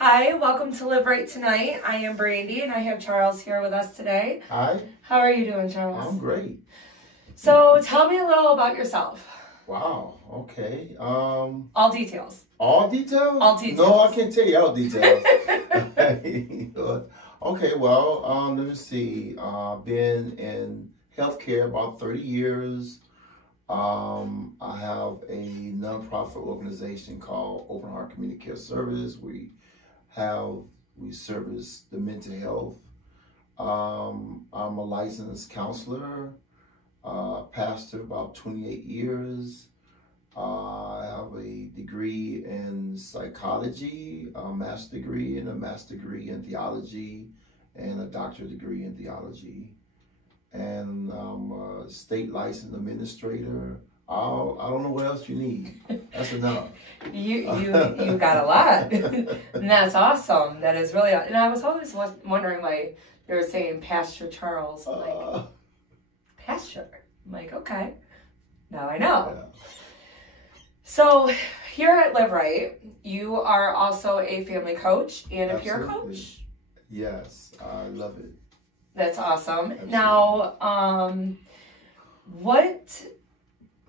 Hi, welcome to Live Right Tonight. I am Brandi and I have Charles here with us today. Hi. How are you doing, Charles? I'm great. So tell me a little about yourself. Wow. Okay. All details. All details? All details. No, I can't tell you all details. Okay. Well, let me see. I've been in healthcare about 30 years. I have a nonprofit organization called Open Heart Community Care Service. We service the mental health. I'm a licensed counselor, pastor about 28 years. I have a degree in psychology, a master's degree, and a master's degree in theology, and a doctorate degree in theology. And I'm a state licensed administrator. I don't know what else you need. That's enough. You got a lot. And that's awesome. That is really, and I was always wondering why they were saying Pastor Charles. I'm like, Pastor? I'm like, okay. Now I know. Yeah. So here at Live Right, you are also a family coach and a peer coach. Yes, I love it. That's awesome. Absolutely. Now,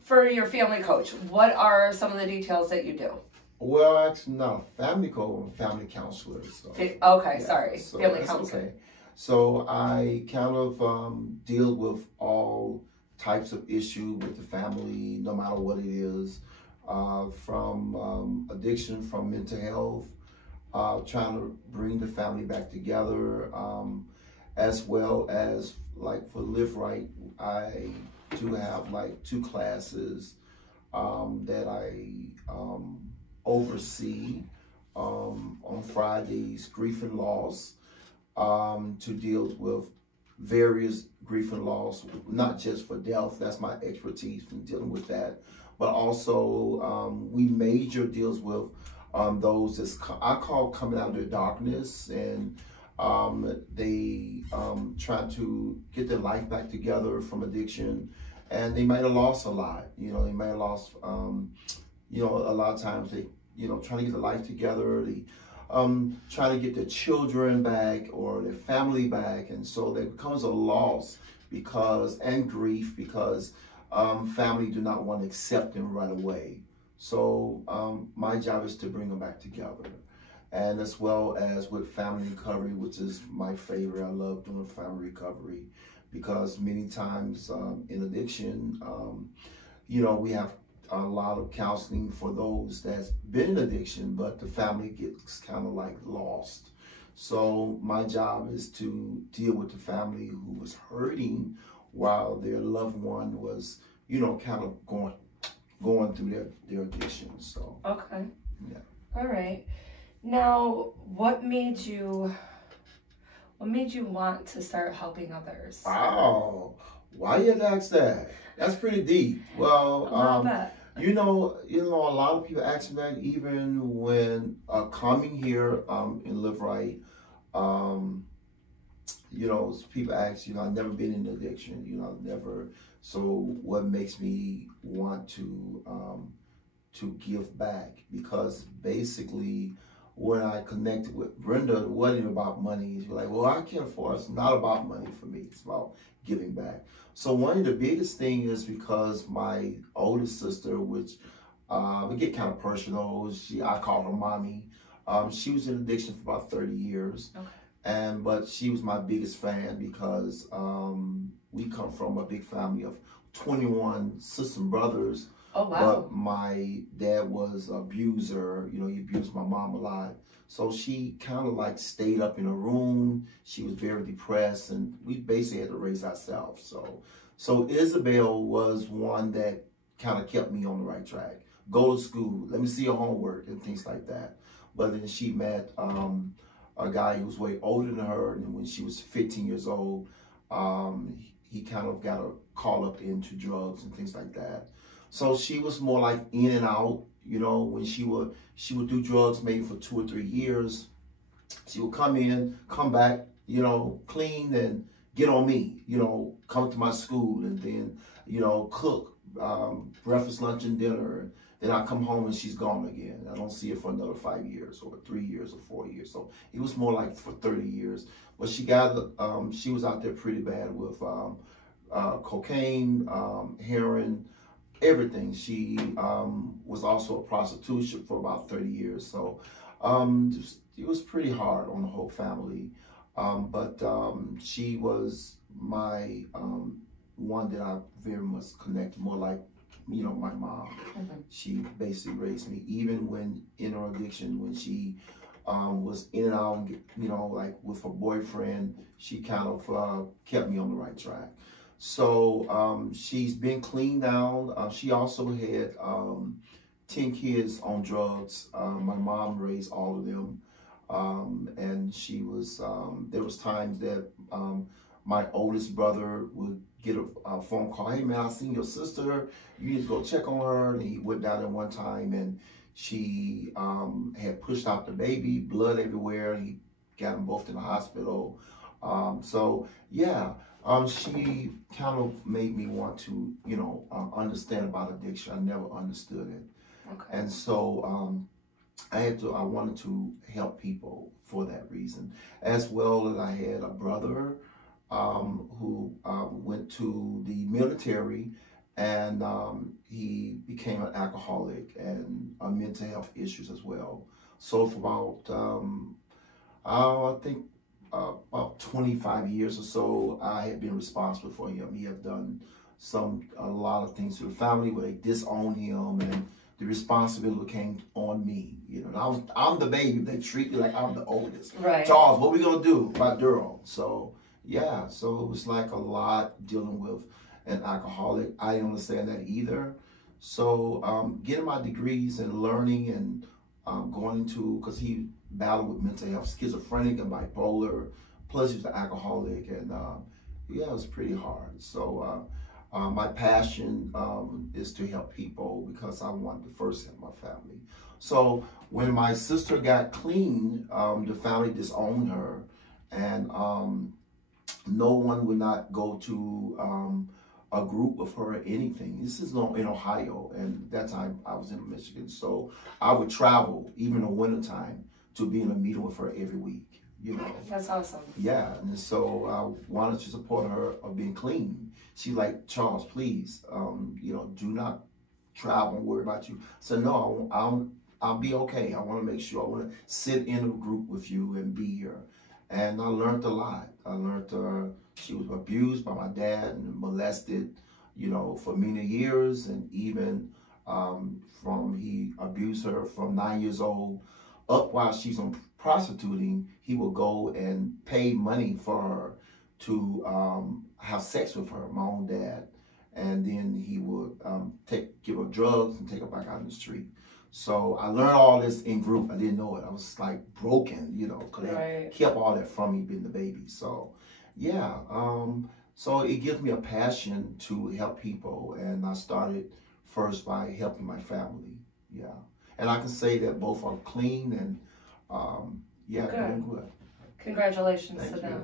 for your family coach, what are some of the details that you do? Well, actually, not a family coach, I'm a family counselor. So. Okay, Yeah, sorry. so Family counselor. Okay. So I kind of deal with all types of issues with the family, no matter what it is, from addiction, from mental health, trying to bring the family back together, as well as like for Live Right, I do have like 2 classes that I oversee on Fridays, grief and loss, to deal with various grief and loss, not just for death. That's my expertise in dealing with that, but also we major deals with those that I call coming out of their darkness, and they try to get their life back together from addiction, and they might have lost a lot. You know, they might have lost, a lot of times they, trying to get their life together. They trying to get their children back or their family back, and so there becomes a loss and grief because family do not want to accept them right away. So my job is to bring them back together. And as well as with family recovery, which is my favorite. I love doing family recovery because many times in addiction, we have a lot of counseling for those that's been in addiction, but the family gets kind of like lost. So my job is to deal with the family who was hurting while their loved one was, kind of going through their addiction. So Okay. yeah. All right. Now, what made you want to start helping others? Wow, why you ask that? That's pretty deep. Well, a lot of people ask me that even when coming here in Live Right. People ask, I've never been in addiction. I've never. So what makes me want to give back? Because basically, when I connected with Brenda, it wasn't about money. She's like, well, I can't afford it. It's not about money for me. It's about giving back. So one of the biggest things is because my oldest sister, which we get kind of personal, I call her mommy. She was in addiction for about 30 years. Okay. But she was my biggest fan because we come from a big family of 21 sisters and brothers. Oh, wow. But my dad was an abuser. He abused my mom a lot. So she kind of like stayed up in her room. She was very depressed, and we basically had to raise ourselves. So Isabel was one that kind of kept me on the right track. Go to school, let me see your homework and things like that. But then she met a guy who was way older than her, and when she was 15 years old, he kind of got her caught up into drugs and things like that. So she was more like in and out, when she would do drugs maybe for 2 or 3 years. She would come in, come back, clean and get on me, come to my school and then, cook breakfast, lunch, and dinner, Then I come home and she's gone again. I don't see her for another 5 years or 3 years or 4 years. So it was more like for 30 years. But she was out there pretty bad with cocaine, heroin, everything. She was also a prostitution for about 30 years. So it was pretty hard on the whole family. But she was my one that I very much connected, more like, you know, my mom. She basically raised me, even when in her addiction, when she was in and out, you know, like with her boyfriend, she kind of kept me on the right track. So she's been clean now. She also had 10 kids on drugs. My mom raised all of them. And she was, there was times that my oldest brother would get a phone call. Hey man, I seen your sister. You need to go check on her. And he went down there one time and she had pushed out the baby, blood everywhere. He got them both in the hospital. So yeah, she kind of made me want to, you know, understand about addiction. I never understood it. Okay. And so I wanted to help people for that reason, as well as I had a brother who went to the military, and he became an alcoholic and mental health issues as well. So for about, I think about 25 years or so, I had been responsible for him. He had done a lot of things to the family where they disowned him, and the responsibility came on me. You know, I'm the baby. They treat me like I'm the oldest. Right. Charles, what we gonna do about Durham? So yeah, so it was like a lot dealing with an alcoholic. I didn't understand that either. So getting my degrees and learning and going into, because he battled with mental health, schizophrenic and bipolar, plus he was an alcoholic, and yeah, it was pretty hard. So my passion is to help people because I wanted to first help my family. So when my sister got clean, the family disowned her, and no one would not go to a group with her or anything. This is in Ohio, and at that time I was in Michigan. So I would travel, even in the wintertime, to be in a meeting with her every week. You know, that's awesome. Yeah, and so I wanted to support her of being clean. She's like, Charles, please, you know, do not travel and worry about you. I said, no, I'll be okay. I want to make sure. I want to sit in a group with you and be here. And I learned a lot. I learned she was abused by my dad and molested, you know, for many years, and even he abused her from 9 years old up while she's on prostituting. He would go and pay money for her to have sex with her, my own dad, and then he would give her drugs and take her back out in the street. So I learned all this in group. I didn't know it. I was like broken, you know, because they kept all that from me being the baby. So yeah, so it gives me a passion to help people, and I started first by helping my family. Yeah, and I can say that both are clean and yeah, doing good. Congratulations to them.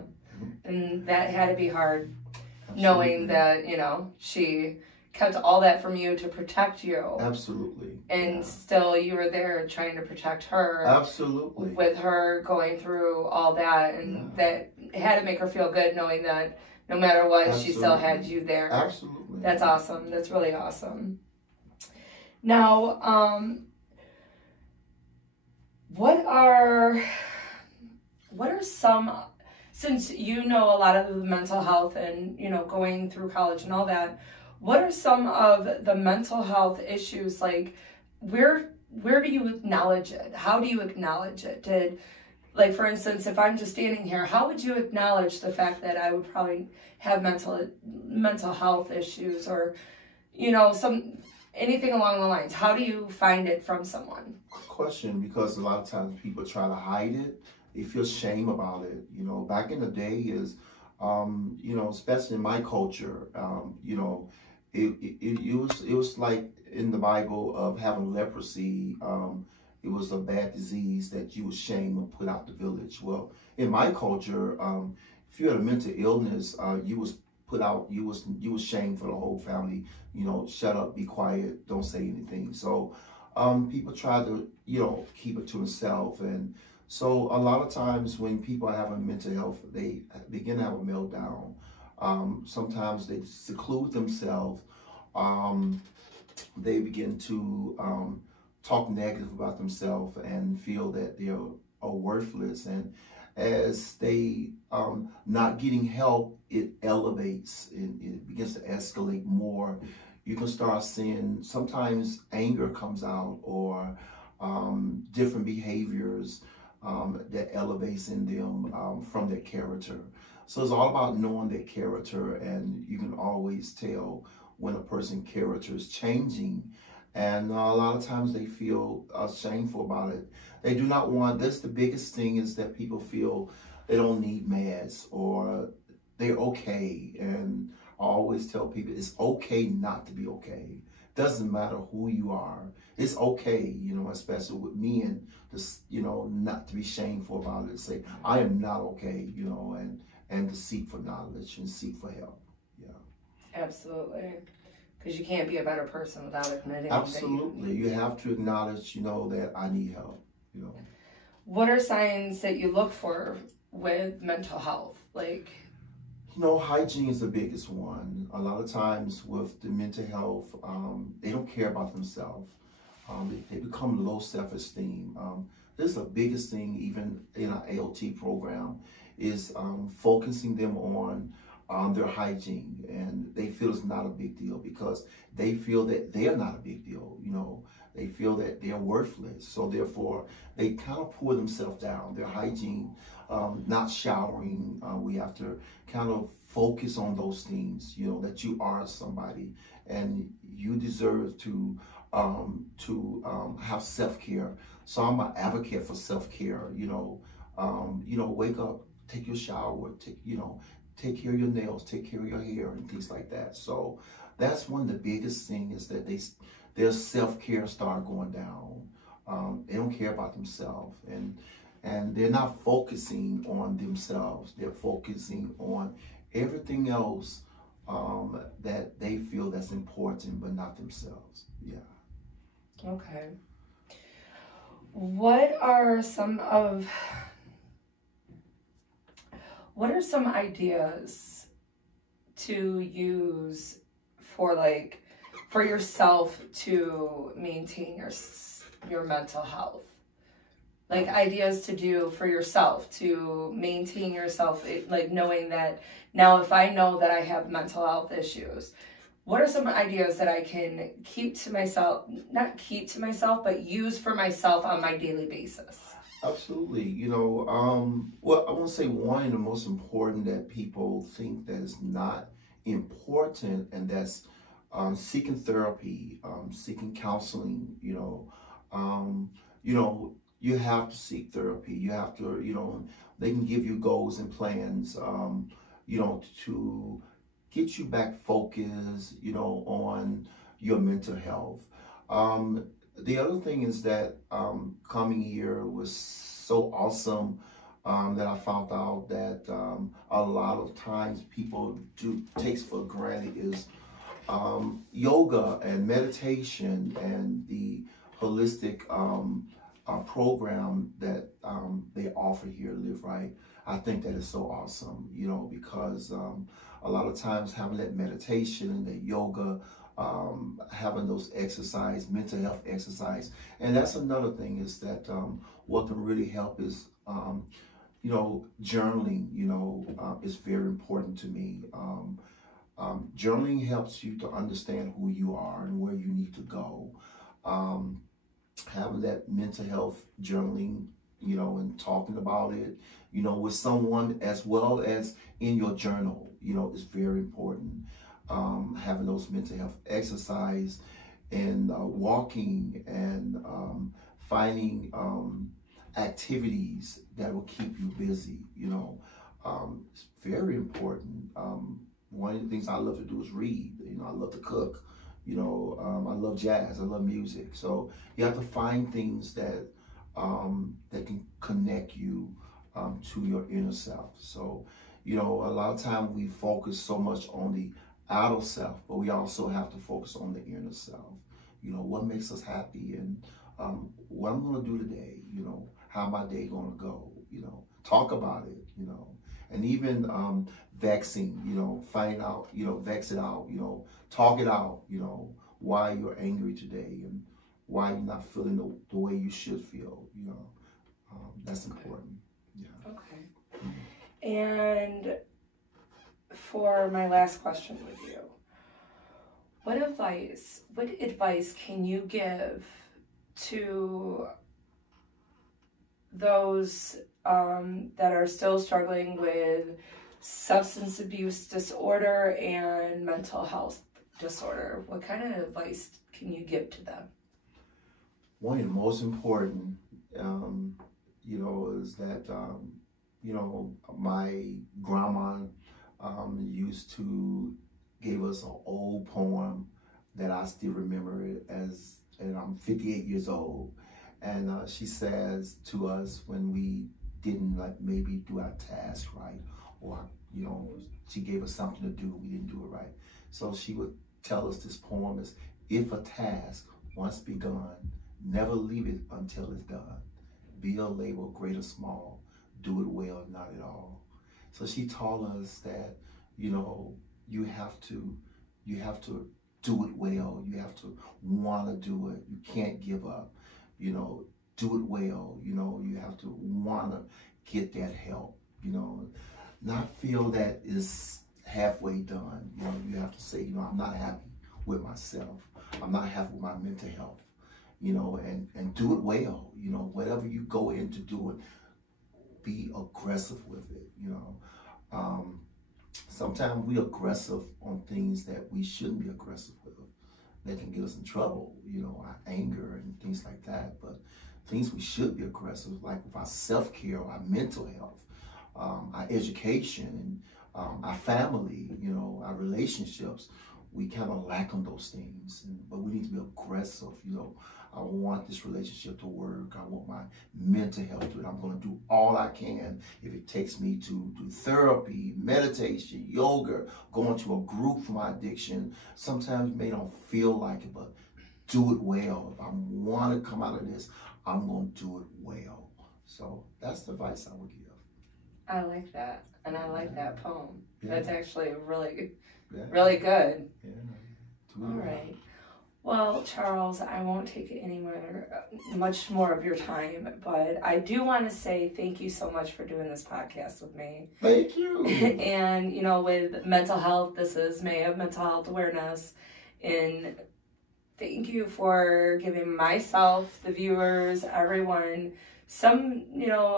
And that had to be hard. Absolutely. Knowing that, you know, she kept all that from you to protect you. Absolutely. And still you were there trying to protect her. Absolutely. With her going through all that, and that had to make her feel good knowing that no matter what, she still had you there. Absolutely. That's awesome. That's really awesome. Now, what are some, since you know a lot of the mental health and, you know, going through college and all that, what are some of the mental health issues, like, where do you acknowledge it? How do you acknowledge it? Like, for instance, if I'm just standing here, how would you acknowledge the fact that I would probably have mental health issues, or, you know, anything along the lines? How do you find it from someone? Good question, because a lot of times people try to hide it. They feel shame about it. You know, back in the day is, you know, especially in my culture, you know, it was like in the Bible of having leprosy. It was a bad disease that you would shame and put out the village. Well, in my culture, if you had a mental illness, you was put out, you was shamed for the whole family. Shut up, be quiet, don't say anything. So people try to keep it to themselves, and so a lot of times when people are having mental health, they begin to have a meltdown. Sometimes they seclude themselves. They begin to talk negative about themselves and feel that they are worthless. And as they not getting help, it elevates and it begins to escalate more. You can start seeing sometimes anger comes out, or different behaviors that elevates in them from their character. So it's all about knowing their character, and you can always tell when a person's character is changing. And a lot of times they feel shameful about it. They do not want, that's the biggest thing, is that people feel they don't need meds, or they're okay. And I always tell people it's okay not to be okay. Doesn't matter who you are. It's okay, especially with me, and just, not to be shameful about it. Say, I am not okay, and to seek for knowledge and seek for help. Yeah. Absolutely. Because you can't be a better person without admitting. Absolutely. You have to acknowledge, that I need help, What are signs that you look for with mental health? Hygiene is the biggest one. A lot of times with the mental health, they don't care about themselves. They become low self-esteem. This is the biggest thing, even in our ALT program, is focusing them on their hygiene, and they feel it's not a big deal because they feel that they're not a big deal. They feel that they're worthless, so therefore they kind of pour themselves down. Their hygiene, not showering, we have to kind of focus on those things. That you are somebody and you deserve to have self-care. So I'm an advocate for self-care. Wake up, take your shower, take care of your nails, take care of your hair, and things like that. So that's one of the biggest things, is that their self-care start going down. They don't care about themselves, and they're not focusing on themselves. They're focusing on everything else that they feel that's important, but not themselves. Yeah. Okay. What are some ideas to use for yourself to maintain your mental health? Ideas to do for yourself to maintain yourself, knowing that now, if I know that I have mental health issues, what are some ideas that I can keep to myself, not keep to myself, but use for myself on my daily basis? Absolutely. Well, I want to say one of the most important that people think that is not important, and that's seeking therapy, seeking counseling. You have to seek therapy. You have to, they can give you goals and plans, to get you back focused, on your mental health. The other thing is that coming here was so awesome that I found out that a lot of times people takes for granted is yoga and meditation and the holistic program that they offer here, Live Right. I think that is so awesome, because a lot of times having that meditation and that yoga, having those exercise, mental health exercise. And that's another thing, is that what can really help is, journaling, is very important to me. Journaling helps you to understand who you are and where you need to go. Having that mental health journaling, and talking about it, with someone, as well as in your journal, is very important. Having those mental health exercise and walking and finding activities that will keep you busy, it's very important. One of the things I love to do is read. I love to cook. I love jazz. I love music. So you have to find things that that can connect you to your inner self. So, You know, a lot of times we focus so much on the outer self, but we also have to focus on the inner self. You know, what makes us happy, and what I'm going to do today, you know, how my day going to go, you know, talk about it, you know, and even vexing, you know, find out, you know, vex it out, you know, talk it out, you know, why you're angry today and why you're not feeling the way you should feel, you know, that's important. Yeah. Okay. And for my last question with you, what advice can you give to those that are still struggling with substance abuse disorder and mental health disorder? What kind of advice can you give to them? One of the most important, you know, is that, you know, my grandma used to give us an old poem that I still remember it as, and I'm 58 years old. And she says to us when we didn't like maybe do our task right, or, you know, she gave us something to do, we didn't do it right. So she would tell us this poem is, if a task once begun, never leave it until it's done. Be a label, great or small, do it well, not at all. So she taught us that, you know, you have to do it well. You have to want to do it. You can't give up. You know, do it well. You know, you have to want to get that help. You know, not feel that it's halfway done. You know, you have to say, you know, I'm not happy with myself. I'm not happy with my mental health. You know, and do it well. You know, whatever you go in to do it, be aggressive with it. You know, sometimes we're aggressive on things that we shouldn't be aggressive with. That can get us in trouble, you know, our anger and things like that. But things we should be aggressive, like with our self-care, our mental health, our education, and our family, you know, our relationships, we kind of lack on those things. But we need to be aggressive, you know. I want this relationship to work. I want my mental health to it. I'm going to do all I can if it takes me to do therapy, meditation, yoga, going to a group for my addiction. Sometimes you may not feel like it, but do it well. If I want to come out of this, I'm going to do it well. So that's the advice I would give. I like that. And I like that poem. Yeah. That's actually really, Yeah. really good. Yeah. All right. Well, Charles, I won't take much more of your time, but I do want to say thank you so much for doing this podcast with me. Thank you. And, you know, with mental health, this is May of Mental Health Awareness, and thank you for giving myself, the viewers, everyone, some, you know,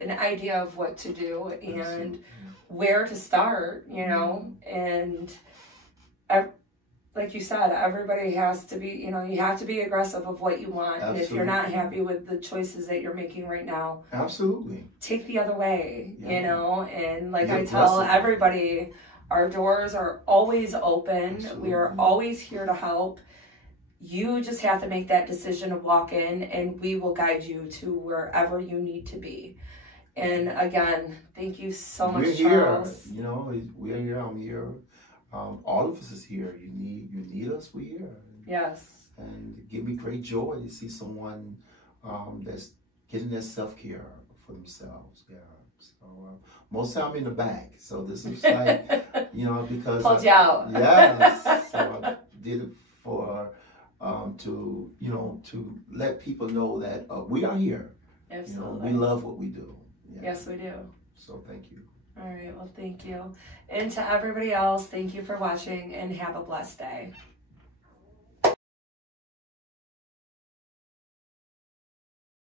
an idea of what to do and Absolutely. where to start, you know, and like you said, everybody has to be, you know, you have to be aggressive of what you want. Absolutely. And if you're not happy with the choices that you're making right now, absolutely, take the other way, yeah. You know, and like You're I tell blessed. everybody, our doors are always open. Absolutely. We are always here to help. You just have to make that decision to walk in, and we will guide you to wherever you need to be. And again, thank you so much, Charles. You know, we're here. I'm here. All of us is here. You need us. We're here. Yes. And it give me great joy to see someone that's getting their self-care for themselves. Yeah. So most time I'm in the back. So this is like, you know, because pulled you out. Yes. So I did it for to, you know, to let people know that we are here. Absolutely. You know, we love what we do. Yeah. Yes, we do. So thank you. All right. Well, thank you. And to everybody else, thank you for watching, and have a blessed day.